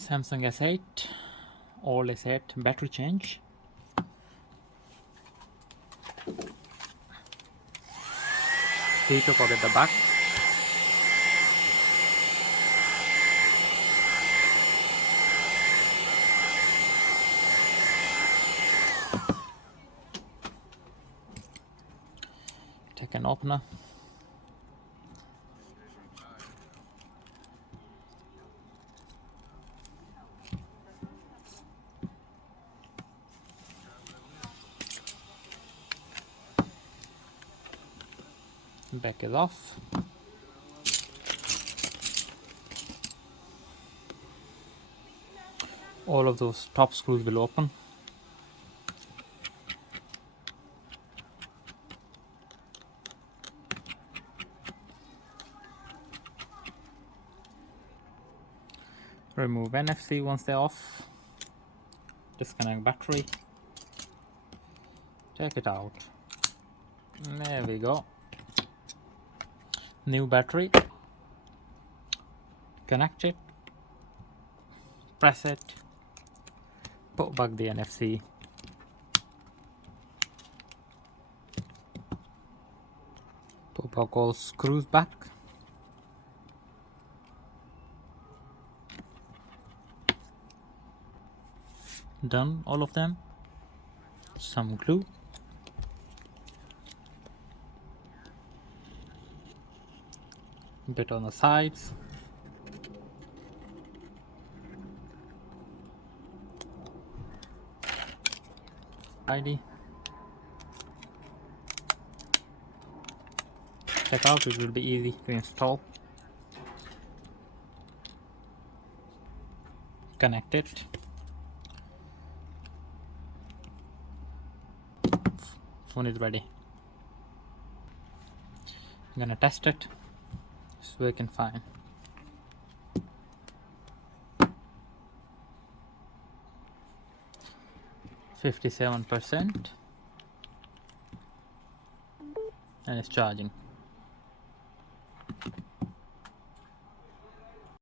Samsung S8 all S8 battery change. We took out at the back. Take an opener. Back is off. All of those top screws will open. Remove NFC once they're off. Disconnect battery. Take it out. There we go. New battery. Connect it. Press it. Put back the NFC. Put back all screws back. Done all of them. Some glue. Bit on the sides. Tidy. Check out, it will be easy to install. Connect it. Phone is ready. I'm gonna test it so we can find. %57% and it's charging.